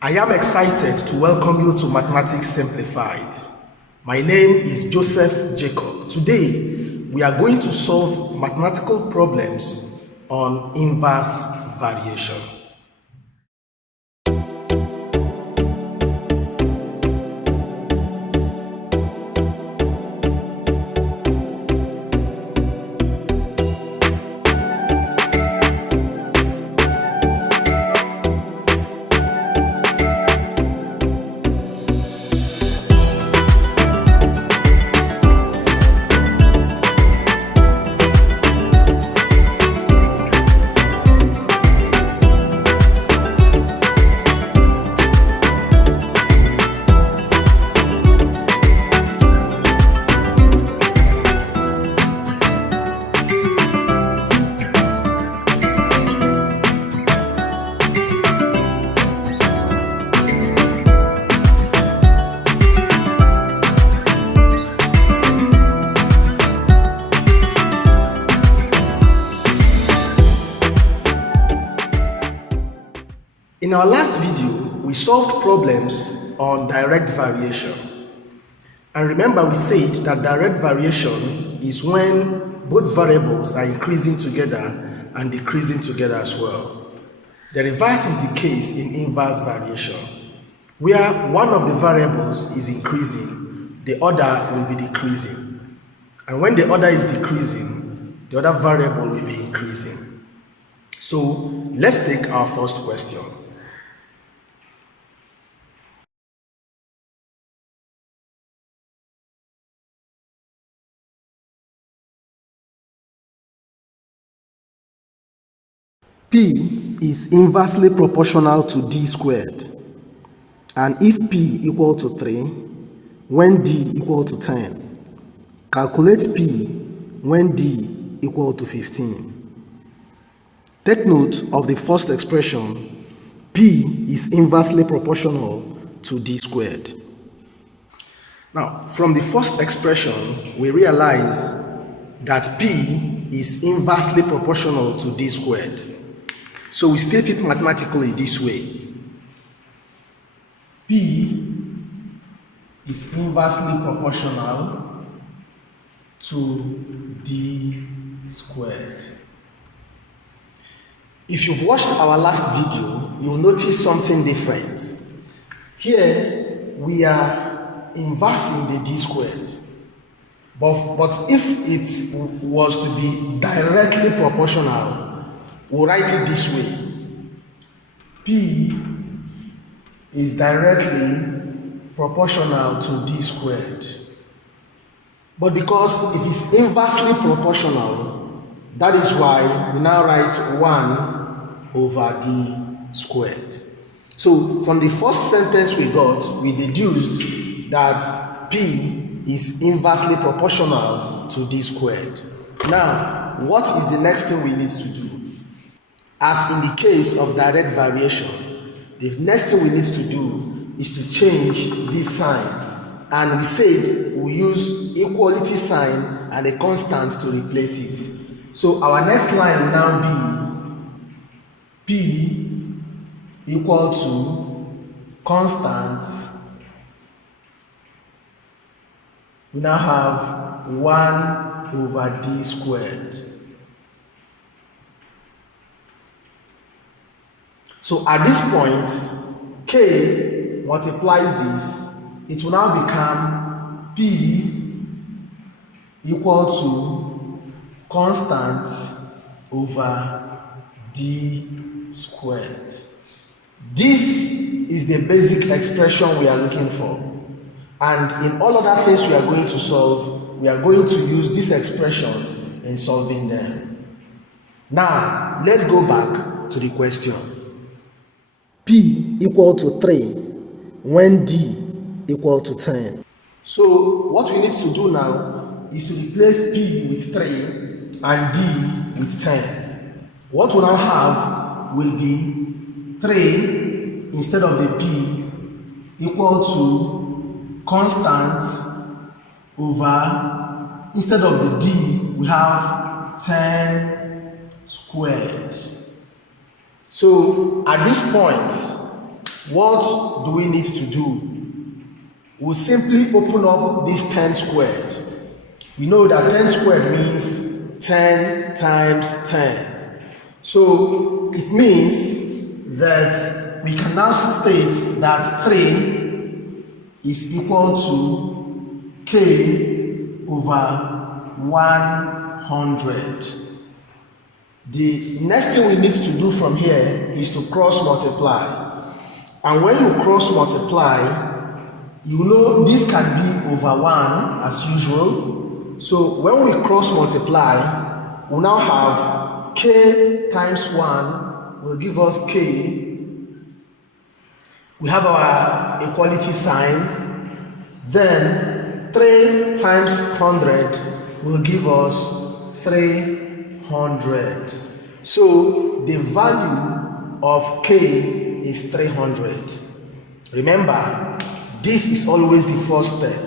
I am excited to welcome you to Mathematics Simplified. My name is Joseph Jacob. Today, we are going to solve mathematical problems on inverse variation. In our last video, we solved problems on direct variation. And remember, we said that direct variation is when both variables are increasing together and decreasing together as well. The reverse is the case in inverse variation, where one of the variables is increasing, the other will be decreasing. And when the other is decreasing, the other variable will be increasing. So let's take our first question. P is inversely proportional to D squared, and if P equal to 3, when D equal to 10, calculate P when D equal to 15. Take note of the first expression, P is inversely proportional to D squared. Now, from the first expression, we realize that P is inversely proportional to D squared. So we state it mathematically this way. P is inversely proportional to D squared. If you've watched our last video, you'll notice something different. Here, we are inversing the D squared. But if it was to be directly proportional, we'll write it this way. P is directly proportional to D squared. But because it is inversely proportional, that is why we now write 1 over D squared. So from the first sentence we got, we deduced that P is inversely proportional to D squared. Now, what is the next thing we need to do? As in the case of direct variation, the next thing we need to do is to change this sign. And we said we use equality sign and a constant to replace it. So our next line will now be P equal to constant. We now have 1 over D squared. So at this point, K multiplies this, it will now become P equal to constant over D squared. This is the basic expression we are looking for. And in all other things we are going to solve, we are going to use this expression in solving them. Now, let's go back to the question. P equal to 3 when D equal to 10. So what we need to do now is to replace P with 3 and D with 10. What we now have will be 3 instead of the P equal to constant over, instead of the D, we have 10 squared. So at this point, what do we need to do? We'll simply open up this 10 squared. We know that 10 squared means 10 times 10. So it means that we can now state that 3 is equal to k over 100. The next thing we need to do from here is to cross multiply. And when you cross multiply, you know this can be over 1 as usual. So when we cross multiply, we now have k times 1 will give us k. We have our equality sign. Then 3 times 100 will give us 300. So the value of k is 300. Remember, this is always the first step.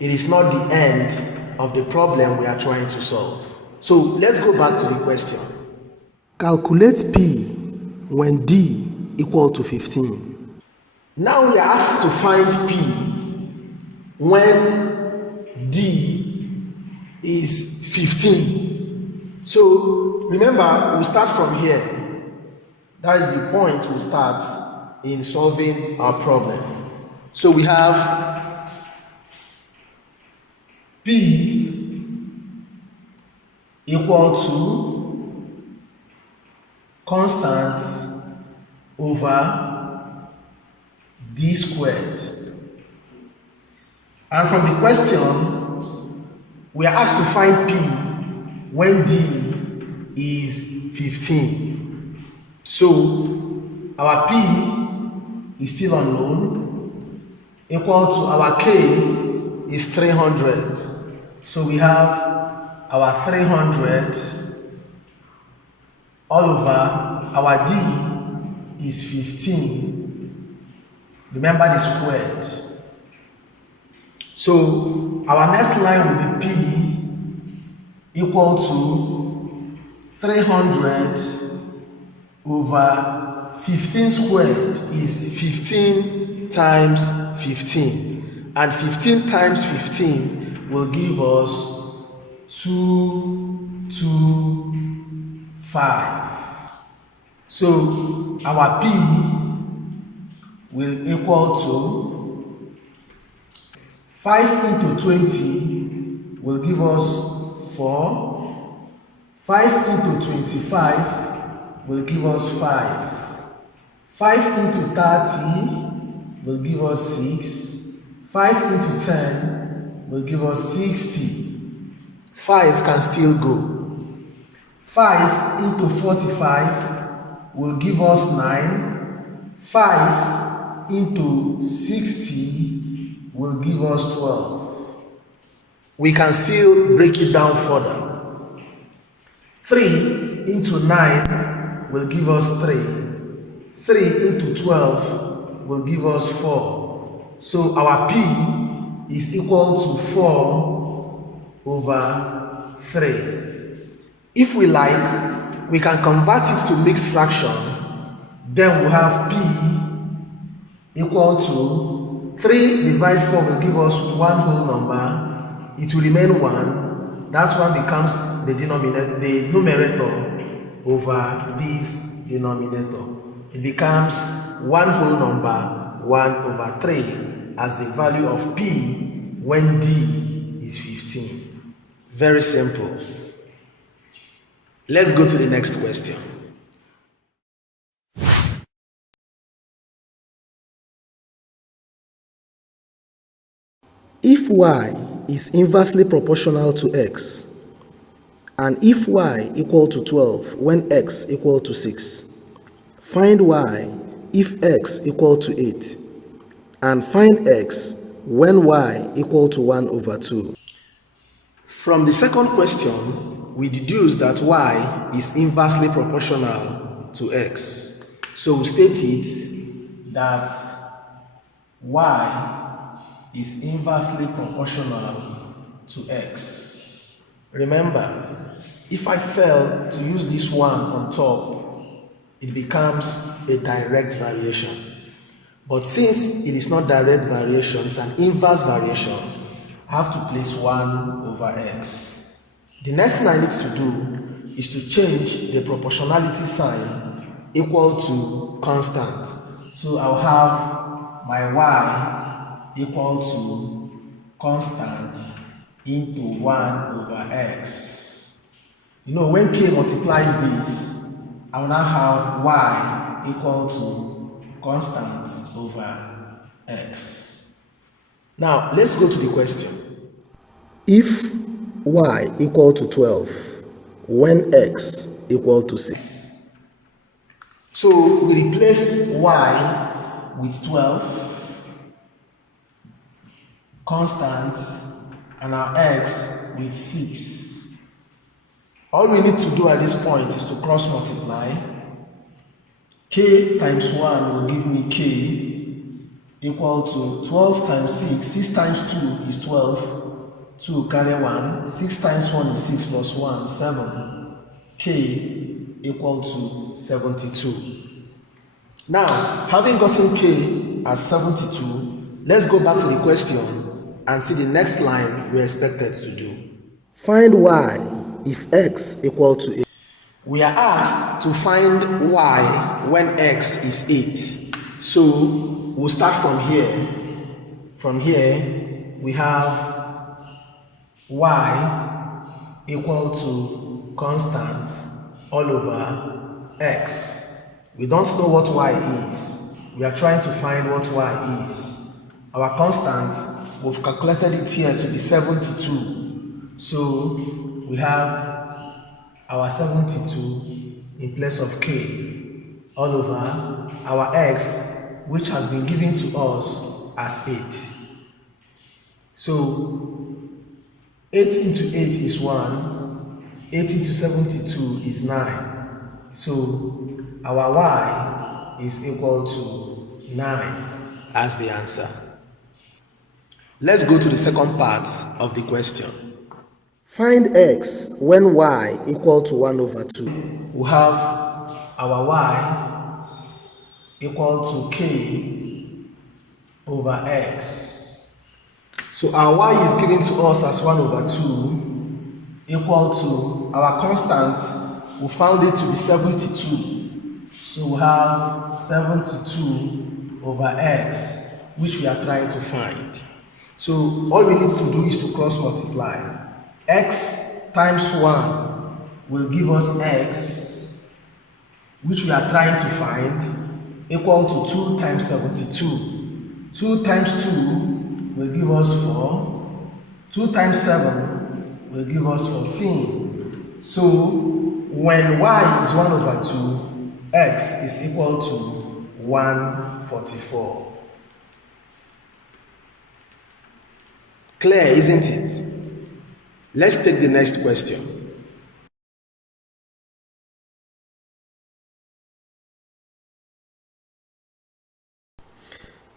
It is not the end of the problem we are trying to solve. So let's go back to the question. Calculate P when D equal to 15. Now we are asked to find P when D is 15. So remember, we'll start from here. That is the point we'll start in solving our problem. So we have P equal to constant over D squared. And from the question, we are asked to find P when D is 15. So our P is still unknown, equal to our K is 300. So we have our 300 all over our D is 15. Remember the squared. So our next line will be P equal to 300 over 15 squared is 15 times 15. And 15 times 15 will give us 225. So our P will equal to 5 into 20 will give us 4. 5 into 25 will give us 5. 5 into 30 will give us 6. 5 into 10 will give us 60. 5 can still go. 5 into 45 will give us 9. 5 into 60 will give us 12. We can still break it down further. 3 into 9 will give us 3. 3 into 12 will give us 4. So our P is equal to 4 over 3. If we like, we can convert it to mixed fraction. Then we'll have P equal to 3 divided 4 will give us one whole number. It will remain 1. That one becomes the numerator over this denominator. It becomes one whole number 1 over 3 as the value of P when D is 15. Very simple. Let's go to the next question. If y is inversely proportional to x, and if y equal to 12 when x equal to 6, find y if x equal to 8, and find x when y equal to 1 over 2. From the second question, we deduce that y is inversely proportional to x. So we state it that y is inversely proportional to x. Remember, if I fail to use this one on top, it becomes a direct variation. But since it is not direct variation, it's an inverse variation, I have to place 1 over x. The next thing I need to do is to change the proportionality sign equal to constant. So I'll have my y equal to constant into 1 over x. You know, when k multiplies this, I will now have y equal to constant over x. Now, let's go to the question. If y equal to 12, when x equal to 6. So we replace y with 12, constant, and our x with 6. All we need to do at this point is to cross multiply. K times 1 will give me k equal to 12 times 6. 6 times 2 is 12. 2 carry 1. 6 times 1 is 6 plus 1, 7. K equal to 72. Now, having gotten k as 72, let's go back to the question and see the next line we're expected to do. Find y if x equal to 8. We are asked to find y when x is 8. So we'll start from here. From here, we have y equal to constant all over x. We don't know what y is. We are trying to find what y is. Our constant, we've calculated it here to be 72. So we have our 72 in place of k all over our x, which has been given to us as 8. So 8 into 8 is 1, 8 into 72 is 9. So our y is equal to 9 as the answer. Let's go to the second part of the question. Find x when y equal to 1 over 2. We have our y equal to k over x. So our y is given to us as 1 over 2 equal to our constant. We found it to be 72. So we have 72 over x, which we are trying to find. So all we need to do is to cross multiply. X times 1 will give us x, which we are trying to find, equal to 2 times 72. 2 times 2 will give us 4. 2 times 7 will give us 14. So when y is 1 over 2, x is equal to 144. Clear, isn't it? Let's take the next question.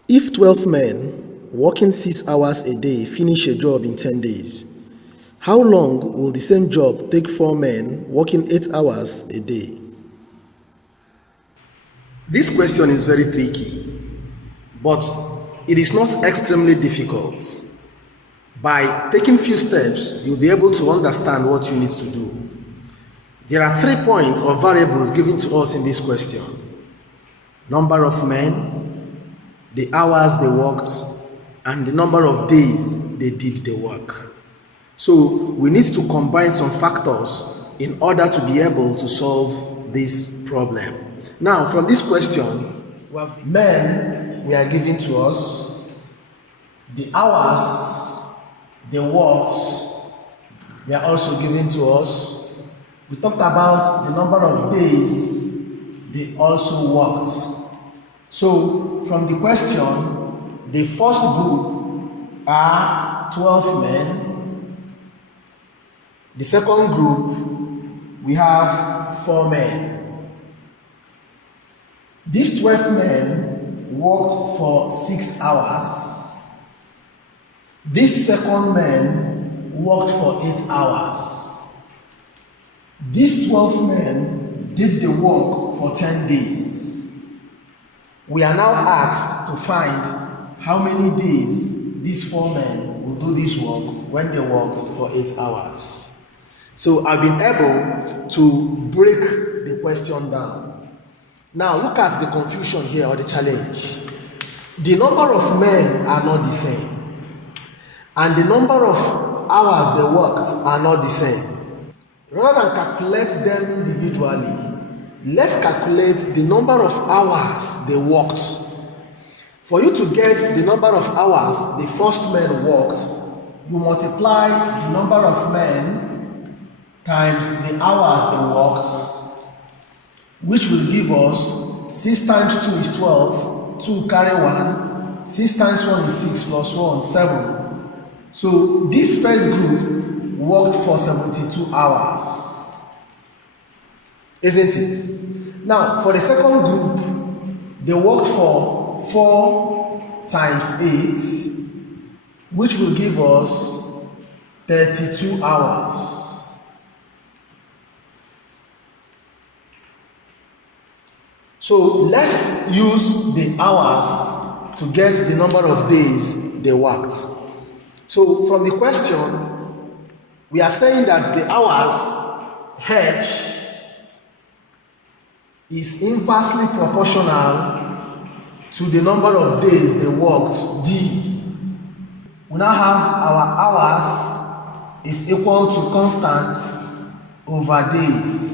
If 12 men working 6 hours a day finish a job in 10 days, how long will the same job take 4 men working 8 hours a day? This question is very tricky, but it is not extremely difficult. By taking few steps, you'll be able to understand what you need to do. There are 3 points or variables given to us in this question: number of men, the hours they worked, and the number of days they did the work. So we need to combine some factors in order to be able to solve this problem. Now, from this question, men were given to us, the hours they worked were also given to us. We talked about the number of days they also worked. So from the question, the first group are 12 men. The second group, we have 4 men. These 12 men worked for 6 hours. This second man worked for 8 hours. These 12 men did the work for 10 days. We are now asked to find how many days these 4 men will do this work when they worked for 8 hours. So I've been able to break the question down. Now look at the confusion here, or the challenge. The number of men are not the same, and the number of hours they worked are not the same. Rather than calculate them individually, let's calculate the number of hours they worked. For you to get the number of hours the first men worked, you multiply the number of men times the hours they worked, which will give us 6 times 2 is 12, 2 carry 1, 6 times 1 is 6 plus 1, 7. So this first group worked for 72 hours, isn't it? Now for the second group, they worked for 4 times 8, which will give us 32 hours. So let's use the hours to get the number of days they worked. So from the question, we are saying that the hours H is inversely proportional to the number of days they worked, D. We now have our hours is equal to constant over days.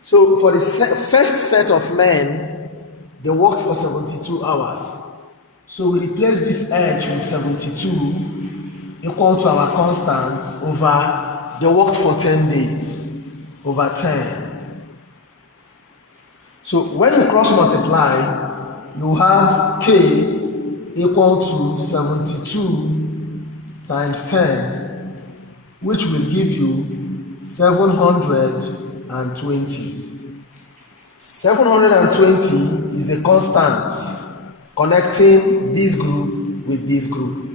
So for the first set of men, they worked for 72 hours. So we replace this H with 72 equal to our constant over, they worked for 10 days, over 10. So when you cross multiply, you have K equal to 72 times 10, which will give you 720. 720 is the constant connecting this group with this group.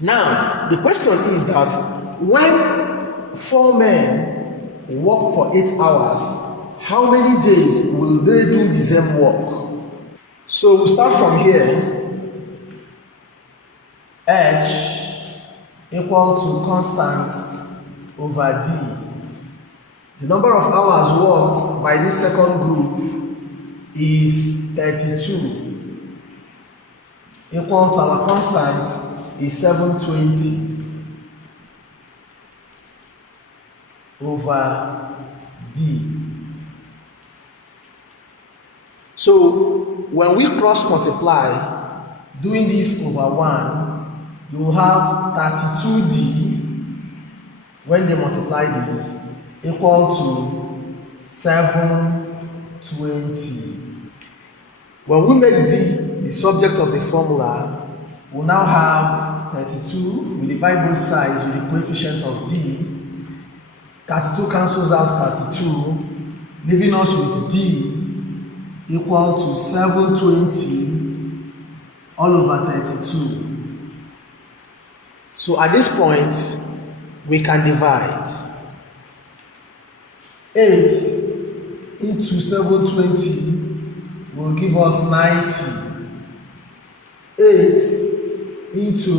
Now, the question is that when 4 men work for 8 hours, how many days will they do the same work? So we'll start from here. H equal to constant over D. The number of hours worked by this second group is 32. Equal to our constant is 720 over D. So when we cross multiply, doing this over 1, you will have 32D when they multiply this equal to 720. When we make D the subject of the formula, we'll now have 32. We divide both sides with the coefficient of D. 32 cancels out 32, leaving us with D equal to 720 all over 32. So at this point, we can divide 8 into 720 will give us 90. 8 into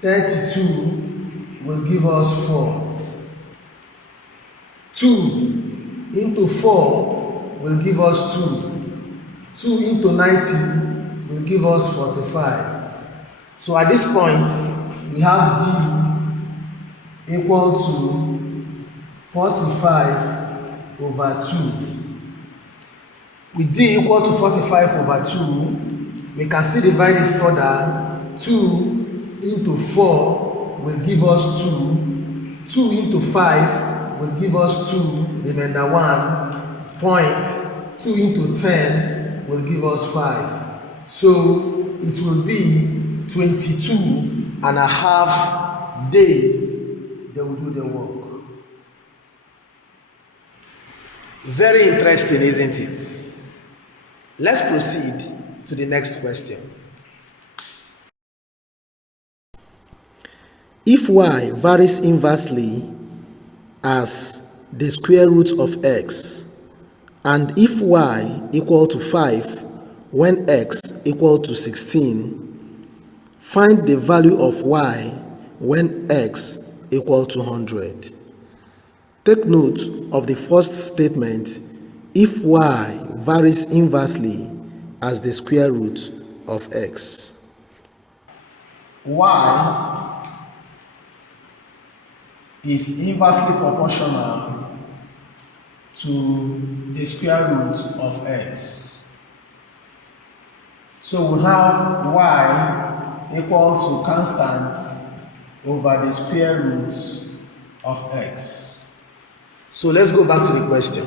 32 will give us 4. 2 into 4 will give us 2. 2 into 90 will give us 45. So at this point, we have D equal to 45 over 2. With D equal to 45 over 2, we can still divide it further. 2 into 4 will give us 2. 2 into 5 will give us 2, remainder 1. Point 2 into 10 will give us 5. So it will be 22 and a half days they will do the work. Very interesting, isn't it? Let's proceed to the next question. If y varies inversely as the square root of x, And if y equal to 5 when x equal to 16, find the value of y when x equal to 100. Take note of the first statement, if y varies inversely as the square root of x. Y is inversely proportional to the square root of x. So we have y equal to constant over the square root of x. So let's go back to the question.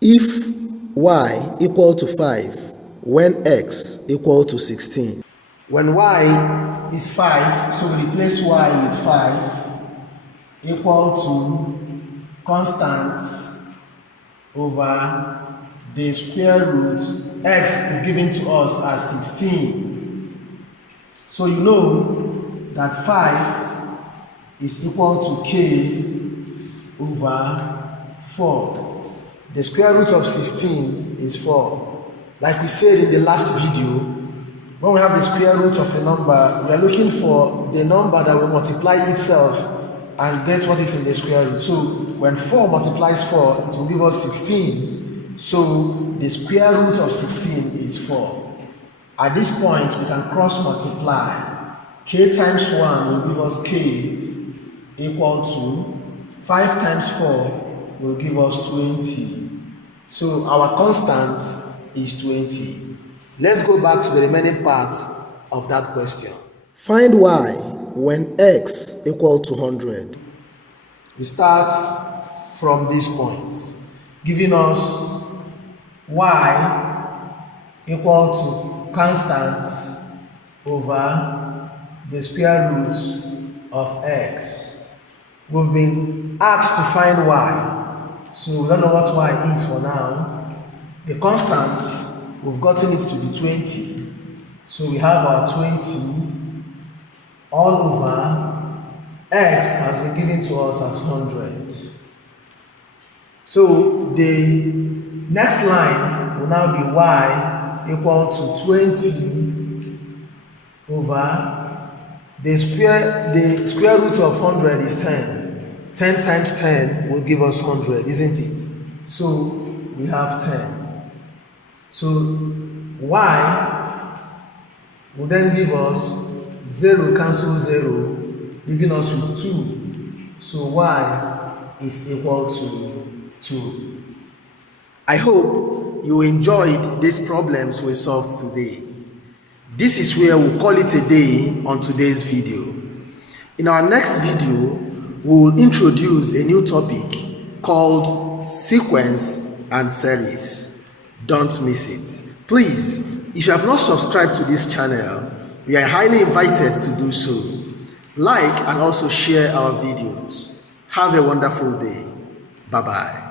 If y equal to 5 when x equal to 16. When y is 5, so we replace y with 5 equal to constant over the square root. X is given to us as 16. So you know that 5 is equal to k over 4. The square root of 16 is 4. Like we said in the last video, when we have the square root of a number, we are looking for the number that will multiply itself and get what is in the square root. So when 4 multiplies 4, it will give us 16. So the square root of 16 is 4. At this point, we can cross multiply. K times 1 will give us k equal to 5 times 4 will give us 20. So our constant is 20. Let's go back to the remaining part of that question. Find y when x equal to 100. We start from this point, giving us y equal to constant over the square root of x. We've been asked to find y, so we don't know what y is for now. The constant, we've gotten it to be 20. So we have our 20 all over x has been given to us as 100. So the next line will now be y equal to 20 over the square root of 100 is 10. 10 times 10 will give us 100, isn't it? So we have 10. So y will then give us 0 cancel 0, leaving us with 2. So y is equal to 2. I hope you enjoyed these problems we solved today. This is where we'll call it a day on today's video. In our next video, we will introduce a new topic called sequence and series. Don't miss it. Please, if you have not subscribed to this channel, you are highly invited to do so. Like and also share our videos. Have a wonderful day. Bye-bye.